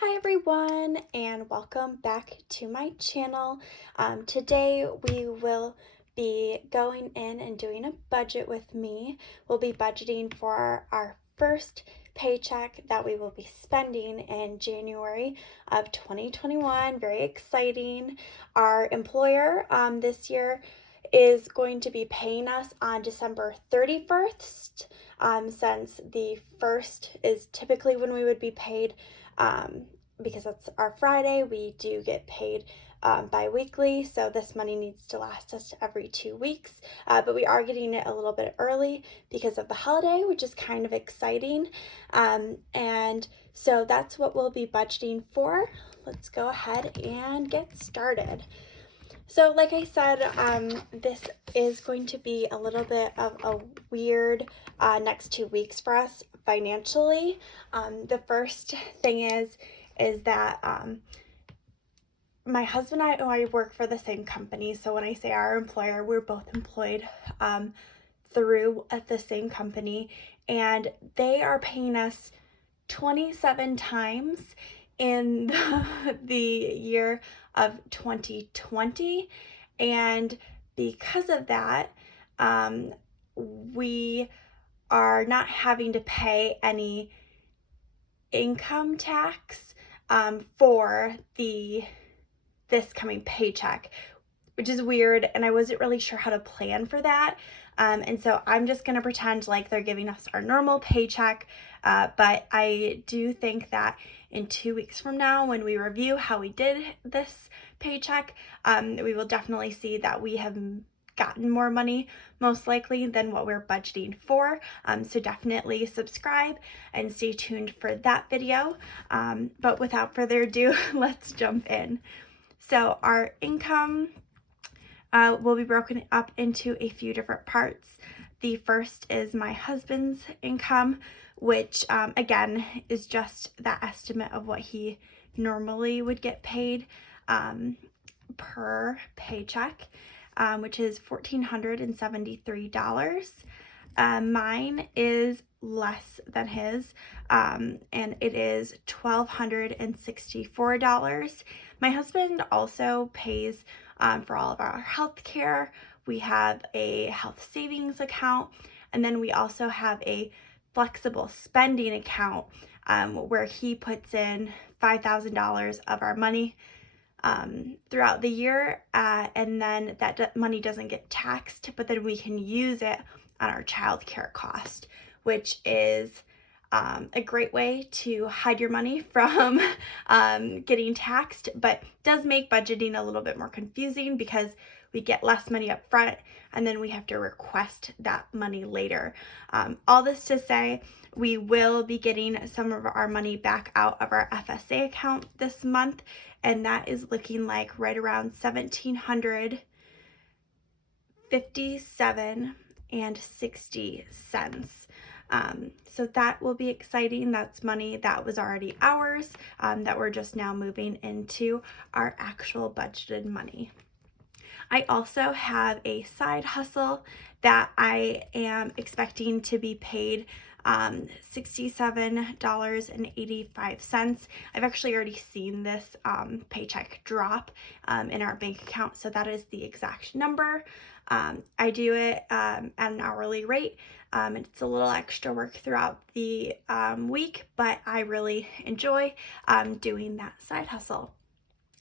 Hi everyone, and welcome back to my channel. Today we will be going in and doing a budget with me. We'll be budgeting for our first paycheck that we will be spending in January of 2021. Very exciting. Our employer this year is going to be paying us on December 31st, since the 1st is typically when we would be paid. Because that's our Friday, we do get paid bi-weekly, so this money needs to last us every 2 weeks, but we are getting it a little bit early because of the holiday, which is kind of exciting, and so that's what we'll be budgeting for. Let's go ahead and get started. So like I said, this is going to be a little bit of a weird next 2 weeks for us financially. The first thing is that my husband and I work for the same company. So when I say our employer, we're both employed through at the same company, and they are paying us 27 times in the year of 2020, and because of that, we are not having to pay any income tax for this coming paycheck, which is weird, and I wasn't really sure how to plan for that. And so I'm just gonna pretend like they're giving us our normal paycheck, but I do think that in 2 weeks from now, when we review how we did this paycheck, we will definitely see that we have gotten more money, most likely, than what we're budgeting for. So definitely subscribe and stay tuned for that video. But without further ado, let's jump in. So our income will be broken up into a few different parts. The first is my husband's income, which again is just that estimate of what he normally would get paid per paycheck, which is $1,473. Mine is less than his, and it is $1,264. My husband also pays for all of our health care. We have a health savings account, and then we also have a flexible spending account where he puts in $5,000 of our money throughout the year, and then that money doesn't get taxed, but then we can use it on our child care cost, which is a great way to hide your money from getting taxed, but does make budgeting a little bit more confusing because we get less money up front and then we have to request that money later. All this to say, we will be getting some of our money back out of our FSA account this month, and that is looking like right around $1,757.60. So that will be exciting. That's money that was already ours, that we're just now moving into our actual budgeted money. I also have a side hustle that I am expecting to be paid $67.85. I've actually already seen this paycheck drop in our bank account, so that is the exact number. I do it at an hourly rate. It's a little extra work throughout the week, but I really enjoy doing that side hustle.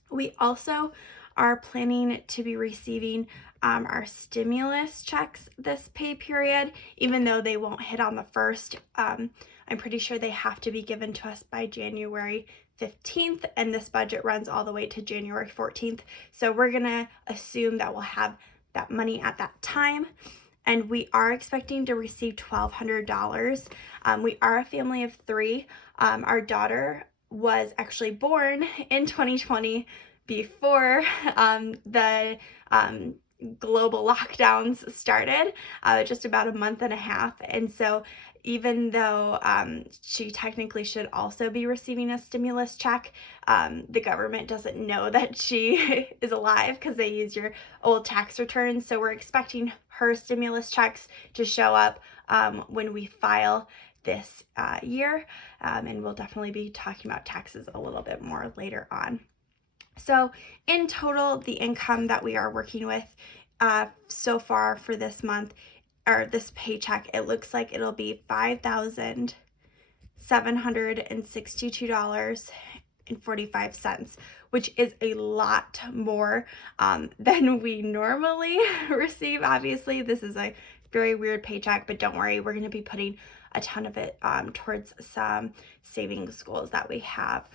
We also are planning to be receiving our stimulus checks this pay period, even though they won't hit on the 1st. I'm pretty sure they have to be given to us by January 15th, and this budget runs all the way to January 14th. So we're gonna assume that we'll have that money at that time. And we are expecting to receive $1,200. We are a family of 3. Our daughter was actually born in 2020 before the global lockdowns started, just about a month and a half. And so even though she technically should also be receiving a stimulus check, the government doesn't know that she is alive because they use your old tax returns. So we're expecting her stimulus checks to show up when we file this year, and we'll definitely be talking about taxes a little bit more later on. So in total, the income that we are working with so far for this month, or this paycheck, it looks like it'll be $5,762.45, which is a lot more than we normally receive. Obviously, this is a very weird paycheck, but don't worry, we're going to be putting a ton of it towards some savings goals that we have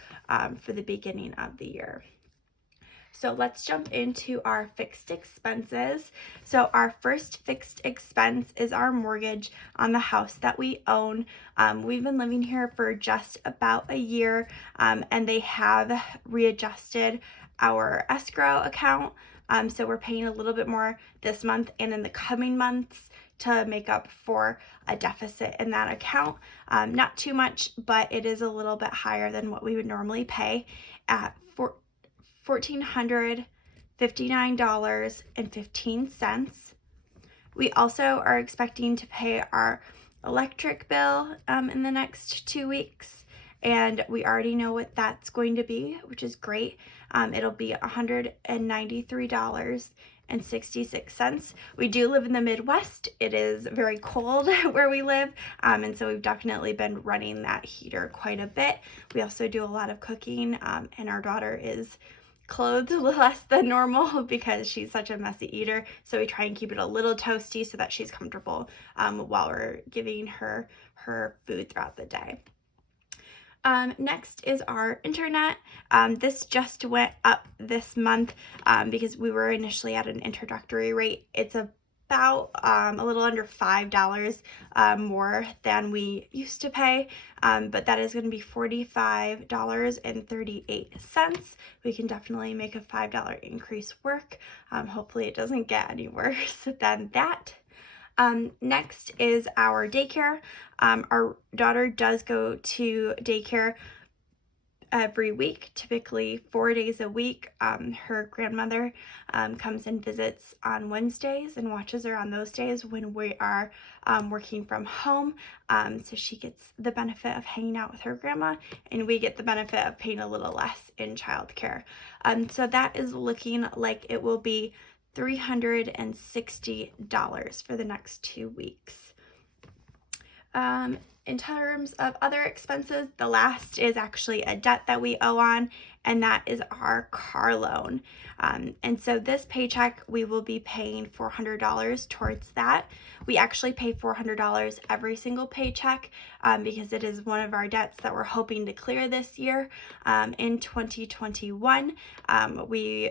for the beginning of the year. So let's jump into our fixed expenses. So our first fixed expense is our mortgage on the house that we own. We've been living here for just about a year, and they have readjusted our escrow account. So we're paying a little bit more this month and in the coming months to make up for a deficit in that account. Not too much, but it is a little bit higher than what we would normally pay at $1,459.15. We also are expecting to pay our electric bill in the next 2 weeks, and we already know what that's going to be, which is great. It'll be $193.66. We do live in the Midwest. It is very cold where we live, and so we've definitely been running that heater quite a bit. We also do a lot of cooking, and our daughter is clothed less than normal because she's such a messy eater, so we try and keep it a little toasty so that she's comfortable while we're giving her food throughout the day. Next is our internet. This just went up this month because we were initially at an introductory rate. It's about a little under $5 more than we used to pay, but that is going to be $45.38. We can definitely make a $5 increase work. Hopefully it doesn't get any worse than that. Next is our daycare. Our daughter does go to daycare every week, typically 4 days a week. Her grandmother comes and visits on Wednesdays and watches her on those days when we are working from home. So she gets the benefit of hanging out with her grandma, and we get the benefit of paying a little less in childcare. So that is looking like it will be $360 for the next 2 weeks. In terms of other expenses, the last is actually a debt that we owe on, and that is our car loan. And so this paycheck, we will be paying $400 towards that. We actually pay $400 every single paycheck because it is one of our debts that we're hoping to clear this year. In 2021, we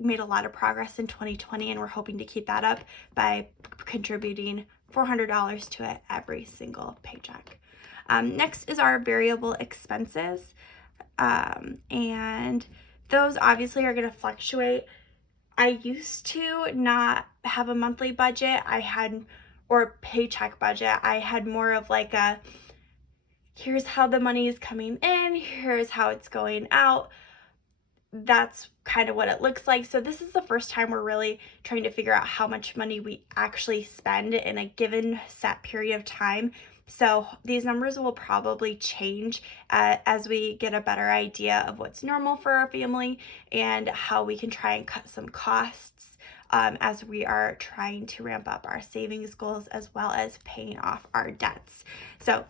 made a lot of progress in 2020, and we're hoping to keep that up by contributing $400 to it every single paycheck. Next is our variable expenses, and those obviously are going to fluctuate. I used to not have a monthly budget. Or paycheck budget. I had more of like a, here's how the money is coming in, here's how it's going out. That's kind of what it looks like. So this is the first time we're really trying to figure out how much money we actually spend in a given set period of time. So these numbers will probably change as we get a better idea of what's normal for our family and how we can try and cut some costs as we are trying to ramp up our savings goals as well as paying off our debts. So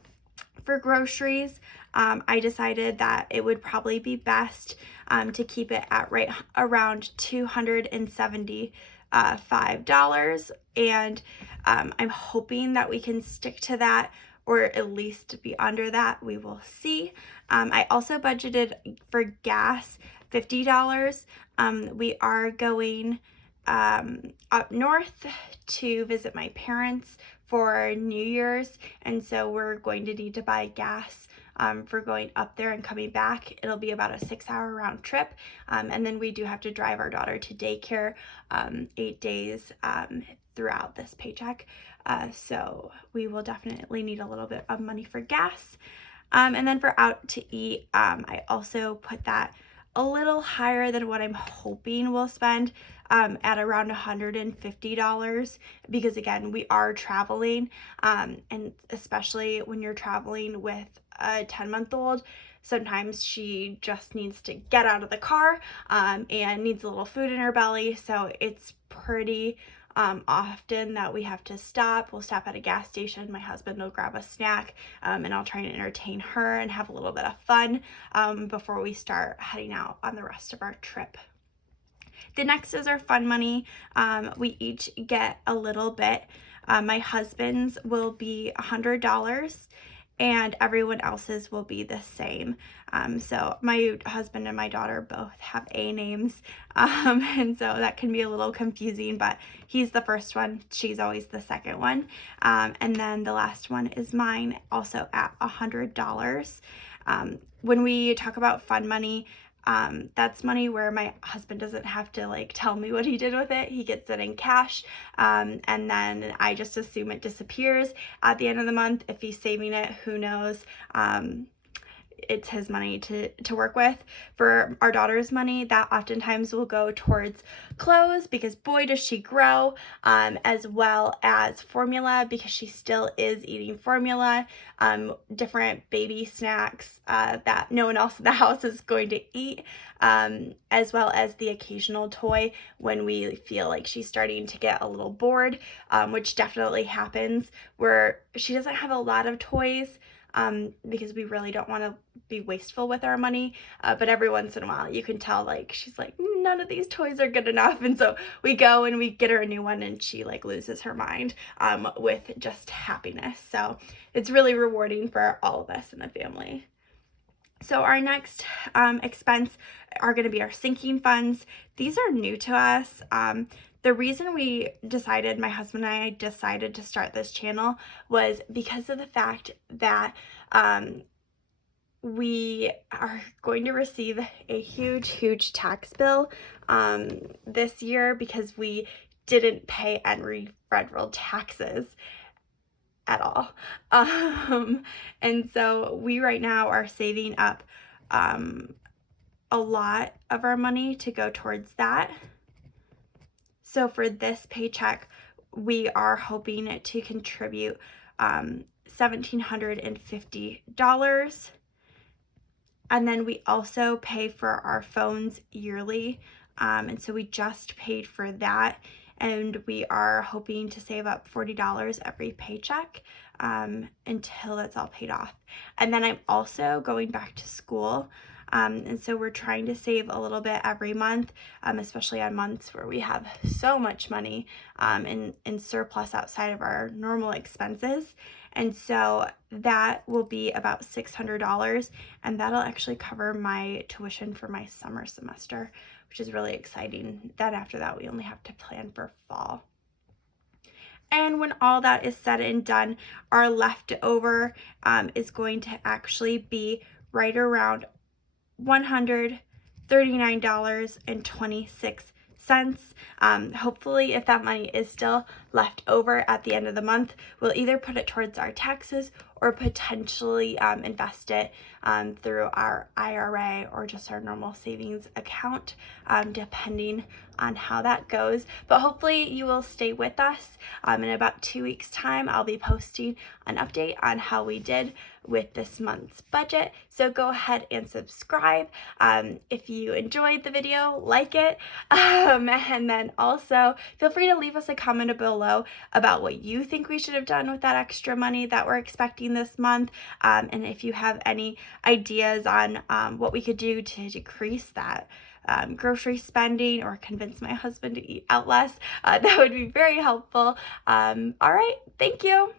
for groceries, I decided that it would probably be best to keep it at right around $275, and I'm hoping that we can stick to that or at least be under that. We will see. I also budgeted for gas $50. We are going up north to visit my parents for New Year's, and so we're going to need to buy gas for going up there and coming back. It'll be about a 6-hour round trip, and then we do have to drive our daughter to daycare 8 days throughout this paycheck, so we will definitely need a little bit of money for gas. And then for out to eat, I also put that a little higher than what I'm hoping we'll spend, at around $150, because again, we are traveling, and especially when you're traveling with a 10-month-old, sometimes she just needs to get out of the car, and needs a little food in her belly. So it's pretty often that we have to stop. We'll stop at a gas station. My husband will grab a snack, and I'll try and entertain her and have a little bit of fun before we start heading out on the rest of our trip. The next is our fun money. We each get a little bit. My husband's will be $100, and everyone else's will be the same. So my husband and my daughter both have A names, and so that can be a little confusing, but he's the first one, she's always the second one, and then the last one is mine, also at $100. When we talk about fun money, that's money where my husband doesn't have to like tell me what he did with it. He gets it in cash, and then I just assume it disappears at the end of the month. If he's saving it, who knows? It's his money to work with. For our daughter's money, that oftentimes will go towards clothes, because boy does she grow, as well as formula, because she still is eating formula, different baby snacks that no one else in the house is going to eat, as well as the occasional toy when we feel like she's starting to get a little bored, which definitely happens, where she doesn't have a lot of toys, because we really don't want to be wasteful with our money, but every once in a while you can tell like she's like, none of these toys are good enough, and so we go and we get her a new one, and she like loses her mind with just happiness. So it's really rewarding for all of us in the family. So our next expense are going to be our sinking funds. These are new to us. The reason my husband and I decided to start this channel was because of the fact that we are going to receive a huge tax bill this year, because we didn't pay any federal taxes at all. And so we right now are saving up a lot of our money to go towards that. So for this paycheck, we are hoping to contribute $1,750. And then we also pay for our phones yearly. And so we just paid for that. And we are hoping to save up $40 every paycheck until it's all paid off. And then I'm also going back to school. And so we're trying to save a little bit every month, especially on months where we have so much money in surplus outside of our normal expenses. And so that will be about $600, and that'll actually cover my tuition for my summer semester, which is really exciting. Then after that, we only have to plan for fall. And when all that is said and done, our leftover is going to actually be right around $139.26. Hopefully, if that money is still left over at the end of the month, we'll either put it towards our taxes or potentially invest it through our IRA or just our normal savings account, depending on how that goes. But hopefully you will stay with us. In about 2 weeks' time, I'll be posting an update on how we did with this month's budget. So go ahead and subscribe. If you enjoyed the video, like it. And then also feel free to leave us a comment below about what you think we should have done with that extra money that we're expecting this month. And if you have any ideas on what we could do to decrease that grocery spending or convince my husband to eat out less, that would be very helpful. All right, thank you.